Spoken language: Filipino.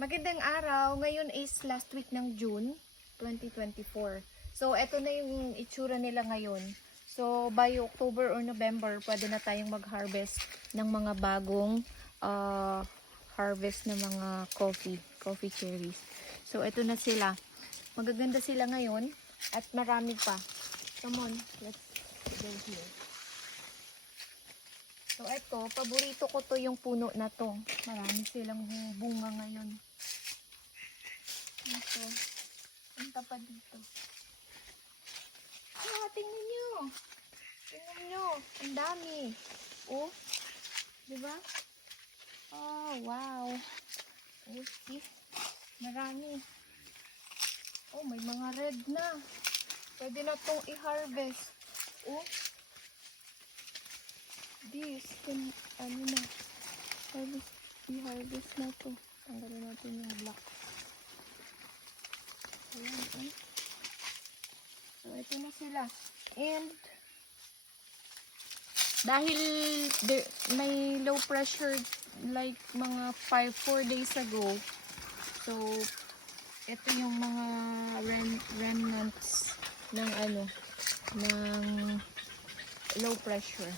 Magandang araw. Ngayon is last week ng June 2024. So, eto na yung itsura nila ngayon. So, by October or November, pwede na tayong mag-harvest ng mga bagong harvest ng mga coffee cherries. So, eto na sila. Magaganda sila ngayon at marami pa. Come on, let's go here. So, eto, paborito ko to yung puno na to. Marami silang bunga ngayon. Ito. Punta pa dito. Ah, tingnan nyo. Tingnan nyo. Ang dami. Oh. Diba? Oh, wow. Oh, see? Marami. Oh, may mga red na. Pwede na itong i-harvest. Oh. This can, ano na. I-harvest na to. Tanggalin natin yung black. Ayan, eh. So, ito na sila. And, dahil may low pressure like mga 4 days ago, so, ito yung mga remnants ng ng low pressure.